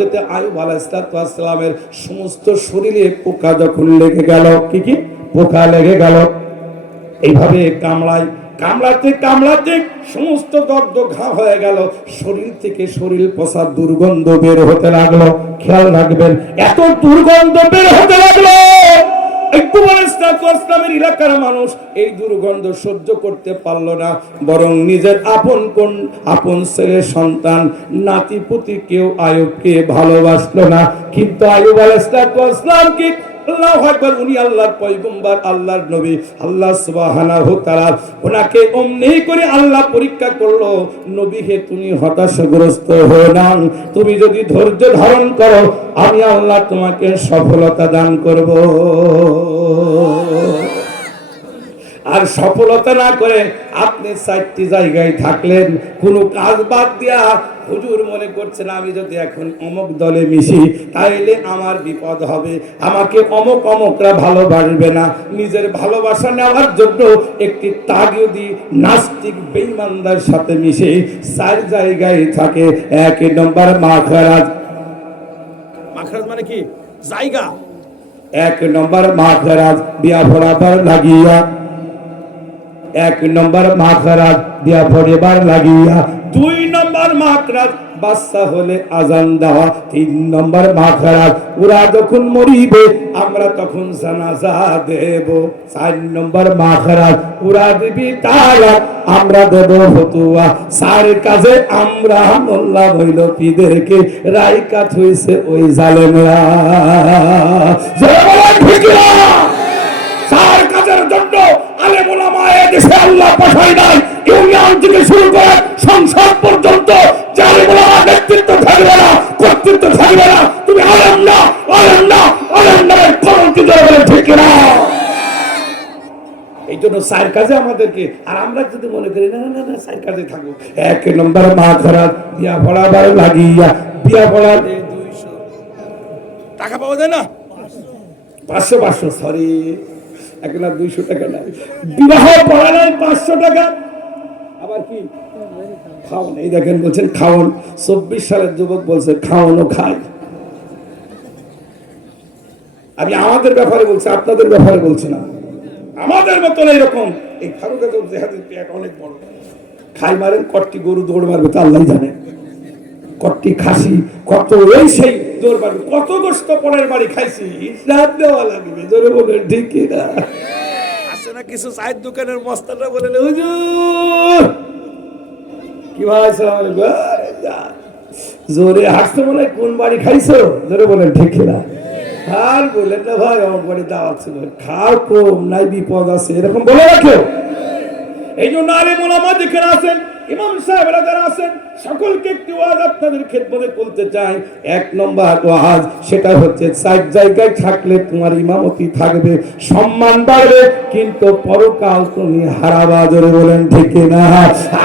যেতে আয়ুব আলাইসালামের সমস্ত শরীরে পোকা যখন লেগে গেল, কি কি? পোকা লেগে গেল। এইভাবে কামড়ায়, কামড়াতে কামড়াতে সমস্ত দগ্ধ ঘা হয়ে গেল। শরীর থেকে শরীর দুর্গন্ধ বের হতে লাগল। খেয়াল রাখবেন, এত দুর্গন্ধ বের হতে লাগল। একটু ইসলামের এলাকার মানুষ। এই দুর্গন্ধ সহ্য করতে পারল না। বরং নিজের আপন কোন, আপন ছেলে, সন্তান নাতিপুতি কেউ আয়ুবকে ভালোবাসলো না। কিন্তু আয়ুব আলাইসালাম কি আল্লাহ একবার উনি আল্লাহর পয়গম্বার, আল্লাহর নবী, আল্লাহ সুবহানাহু তারা ওনাকে অমনি করে আল্লাহ পরীক্ষা করল, নবী হে, তুমি হতাশাগ্রস্ত হয়ে নাও তুমি যদি ধৈর্য ধারণ করো, আমি আল্লাহ তোমাকে সফলতা দান করব। আর সফলতা না করে আপনি চারটি জায়গায় থাকলেন কোনো কাজ বাদ দিয়া হুজুর মনে করছেন আমি যদি এখন অমক দলে মিশি তাইলে আমার বিপদ হবে। আমাকে অমক অমকরা ভালোবাসবে না। নিজের ভালোবাসা নেওয়ার জন্য একটি তাগিদি নাস্তিক বেঈমানদার সাথে মিশে চার জায়গায় থাকে। এক নম্বর মাখারাজ। মাখারাজ মানে কি? জায়গা। এক নম্বর মাখারাজ বিয়া ভরাবার লাগিয়া এক নম্বর মাখরাজ দিয়া পরিবার লাগিয়া। দুই নম্বর মাখরাজ বাচ্চা হলে আজান দেওয়া। তিন নম্বর মাখরাজ, ওরা যখন মরিবে, আমরা তখন জানাজা দেব। চার নম্বর মাখরাজ, ওরা দিবি তারা আমরা দেব ফতুয়া। চার কাজে আমরা মোল্লা হইল পিদেরকে রাইকাত হইছে ওই জালেমরা। ওলামা দেশে আল্লাহ পাঠায় নাই। ইউনিয়ন থেকে শুরু করে সংসদ পর্যন্ত যে নেতৃত্ব থাকবে না, কর্তৃত্ব থাকবে না, তুমি আলেম না আলেম না, আলেম ঠিক না এই জন্য চার কাজে আমাদেরকে, আর আমরা যদি মনে করি, না না না চার কাজে থাকব এক নম্বর মা খারাপ বিয়া পড়াবার লাগিয়া বিয়া পড়া টাকা পাওয়া যায় না? পাঁচশো পাঁচশো সরি এক লাখ দুইশো টাকা নাই। বিবাহ পড়া নাই পাঁচশো টাকা। আবার কি? খাওয়ান এই দেখেন বলছেন খাওয়ান চব্বিশ সালের যুবক বলছে খাওয়ানো খায়। আমি আমাদের ব্যাপারে বলছি, আপনাদের ব্যাপারে বলছি না। আমাদের মতন এইরকম। এই ফারুক আজম জেহাদের পেট অনেক বড়। খাই মারেন কটটি গরু দৌড় মারবে, তা আল্লাহ জানে। কটটি খাসি, কত এই সেই দৌড় মারবে কত গোস্ত পরের বাড়ি খাইছি হিসাব দেওয়া লাগবে, জোরে বলে ঠিক না? আছে না কিছু চায়ের দোকানের মস্তানরা বলে হুজুর, কি ভাই। জোরে হাসতে হয় কোন বাড়ি খাইছো? জোরে বলেন, ঠিক কিনা আর বললেন না ভাই, আমার বাড়ি দাওয়াত ছিল। খাও কম, নাই বিপদ আছে, এরকম বলে রাখো এই জন্য আলিম ওলামা যেখানে আছেন ইমাম সাহেবরা যারা আছেন, সকলকে একটি ওয়াজ আপনাদের খেদমতে বলতে চাই। এক নম্বর ওয়াজ, সেটা হচ্ছে, সাইড জায়গায় থাকলে তোমার ইমামতি থাকবে, সম্মান বাড়বে, কিন্তু পরকাল তুমি হারাবা জোরে বলেন ঠিক না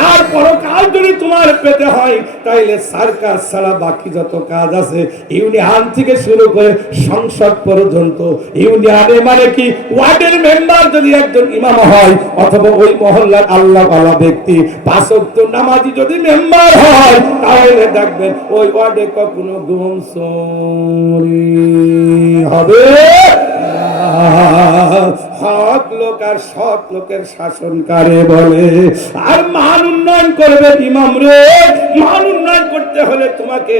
আর পরকাল যদি তোমার পেতে হয়, তাইলে সার্কাস ছাড়া বাকি যত কাজ আছে, ইউনিয়ন থেকে শুরু করে সংসদ পর্যন্ত, ইউনিয়নে মানে কি, ওয়ার্ডের মেম্বার যদি একজন ইমাম হয়, অথবা ওই মহল্লার আল্লাহ আল্লাহ ব্যক্তি, পাঁচক্ত নামাজি যদি মেম্বার হয়, তাহলে দেখবেন ওই ওয়ার্ডে কখনো গুম হবে। হক লোক আর সৎ লোকের শাসন কারে বলে, আর মান উন্নয়ন করবে ইমাম রে। মান করতে হলে তোমাকে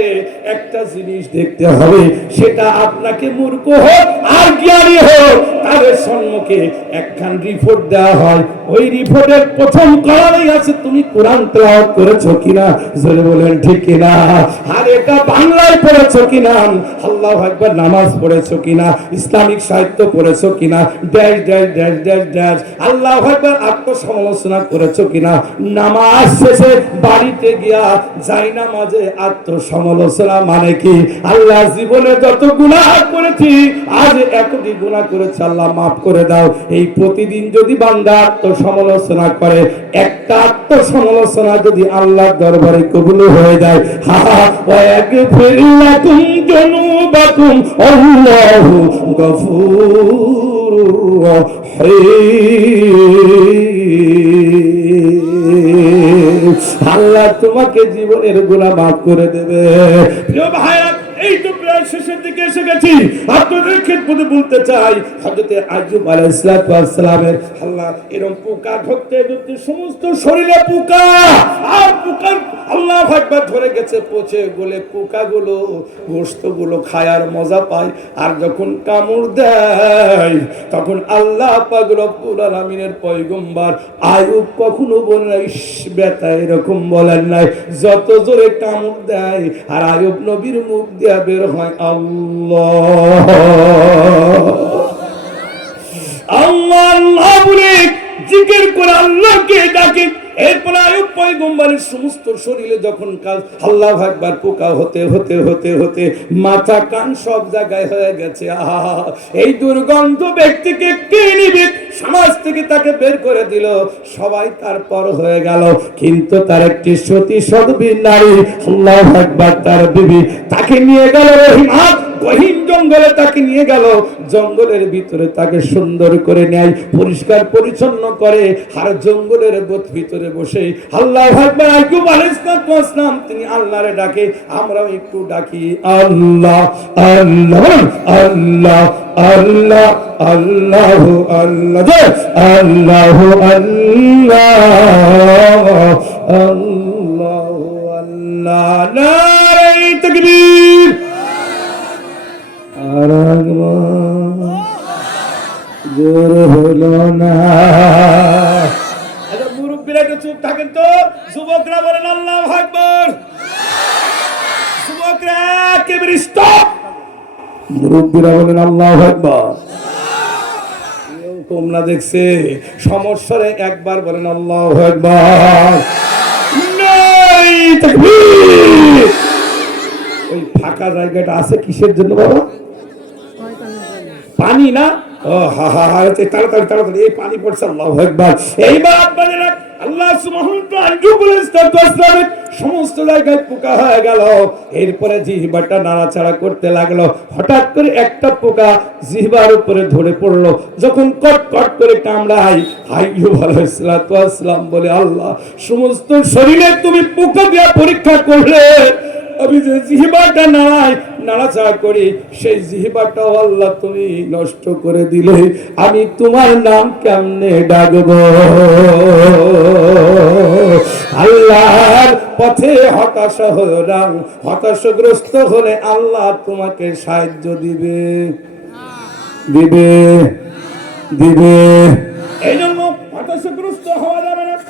একটা জিনিস দেখতে হবে, সেটা আপনাকে মূর্খ হোক, আর জ্ঞানী হোক, তাদের সম্মুখে একখান রিপোর্ট দেওয়া হয়। ওই রিপোর্টের প্রথম কলারেই আছে, তুমি কোরআন তেলাওয়াত করেছ কিনা? জোরে বলেন, ঠিক কিনা? আর এটা বাংলায় পড়েছো কিনা? আল্লাহ একবার নামাজ পড়েছো কিনা? ইসলামিক সাহিত্য পড়েছো কিনা? Dash dash dash dash dash. আল্লাহ একবার আত্মসমালোচনা করেছ কিনা? নামাজ শেষে বাড়িতে গিয়া যাই নামাজে আত্মসমালোচনা মানে কি? আল্লাহ জীবনে যত গুনাহ করেছি, আজ এতটি গুনাহ করেছে, আল্লাহ মাফ করে দাও। এই প্রতিদিন যদি বান্দা আত্মসমালোচনা করে, একটা আত্মসমালোচনা যদি আল্লাহর দরবারে কবুল হয়ে যায়, হা হা ওয়াগফির লাকুম জুনুবাকুম আল্লাহু গফুরুর রহিম। আল্লাহ তোমাকে জীবনের গোলা মাফ করে দেবে। প্রিয় ভাইরা শেষের দিকে এসে গেছি। আপনাদের ক্ষেত্রে বলতে চাই হজরতে আল্লাহ এরকম পোকা ধরতে ধরতে সমস্ত শরীরে পোকা আর পোকার আল্লাহ ধরে গেছে পচে গলে পোকাগুলো গোস্তগুলো খায় আর মজা পায়। আর যখন কামড় দেয় তখন আল্লাহ পাক রব্বুল আলামিনের পয়গম্বর আয়ুব কখনো বলে নাই "ইস, ব্যথা এরকম বলেন নাই। যত জোরে কামড় দেয় আর আয়ুব নবীর মুখ দিয়া বের হয় আল্লাহ। আল্লাহ। আল্লাহ বলে জিকির করে আল্লাহকে ডাকে। এরপর আয়ুব পয়গম্বরের সমস্ত শরীরে যখন কাল আল্লাহ একবার পোকা হতে হতে হতে হতে মাথা, কান সব জায়গায় হয়ে গেছে, আহা এই দুর্গন্ধ ব্যক্তিকে কে নিবে? সমাজ থেকে তাকে বের করে দিল। সবাই তারপর হয়ে গেল। কিন্তু তার একটি সতী সদবী নারী আল্লাহ একবার তার বিবি তাকে নিয়ে গেল রহিমা গহীন জঙ্গলে তাকে নিয়ে গেল। জঙ্গলের ভিতরে তাকে সুন্দর করে নেয় পরিষ্কার, পরিচ্ছন্ন করে আর জঙ্গলের ভিতরে বসে আল্লাহ আলাইহিস তিনি আল্লাহরে ডাকে, আমরাও একটু ডাকি। আল্লাহ আল্লাহ আল্লাহ আল্লাহ আল্লাহ আল্লাহ আল্লাহ আল্লাহ আল্লাহ আল্লাহ জোর হলো না। আচ্ছা মুরব্বীরা একটু চুপ থাকেন তো। যুবকরা বলেন, আল্লাহ আকবর। যুবকরা একেবারে স্টপ মুরব্বীরা বলেন, আল্লাহ কেউ তোমরা দেখছে। সমস্যারে একবার বলেন, আল্লাহ একবার ওই ফাঁকা জায়গাটা আছে কিসের জন্য বাবা? পানি না? সমস্ত জায়গায় পোকা হয়ে গেল। এরপরে নাড়াচাড়া করতে লাগল। হঠাৎ করে একটা পোকা জিহ্বার উপরে ধরে পড়ল। যখন কট কট করে আলাইহিস সালাম বলে, আল্লাহ, সমস্ত শরীরে তুমি পোকা দিয়া পরীক্ষা করলে। আমি যে জিহ্বাটা নাড়াই, নাড়াচাড়া করি, সেই জিহ্বাটাও আল্লাহ তুমি নষ্ট করে দিলে। আমি তোমার নাম কেমনে ডাকব? আল্লাহর পথে হতাশা হলো হতাশাগ্রস্ত হলে আল্লাহ তোমাকে সাহায্য দিবে। দিবে দিবে। এই জন্য হতাশাগ্রস্ত হওয়া যাবে না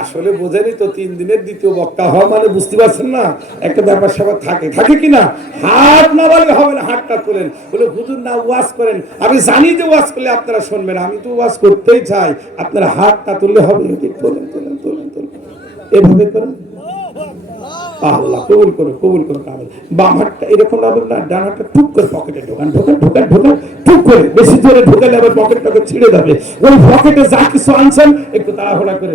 আসলে বোঝেনি তো, তিন দিনের দ্বিতীয় বক্তা হওয়া মানে বুঝতে পারছেন না? একটা ব্যাপার স্যাপার থাকে। থাকে কি না? হাত না বললে হবে না, হাতটা তোলেন। বলে, হুজুর, না, ওয়াজ করেন। আমি জানি যে ওয়াজ করলে আপনারা শুনবেন, আমি তো ওয়াজ করতেই চাই। আপনারা হাতটা তুললে হবে তোলেন তোলেন তোলেন তোলেন। এভাবে করেন? আল্লাহ, কবুল করো কবুল করো কামল বাম হাতটা এরকম রাখবেন না, ডান হাতটা টুক করে পকেটে ঢোকান ঢোকান ঢোকান ঢোকান টুক করে। বেশি জোরে ঢোকালে আবার পকেটটাকে ছিঁড়ে যাবে। ওই পকেটে যা কিছু আনছেন, একটু তাড়াহুড়া করে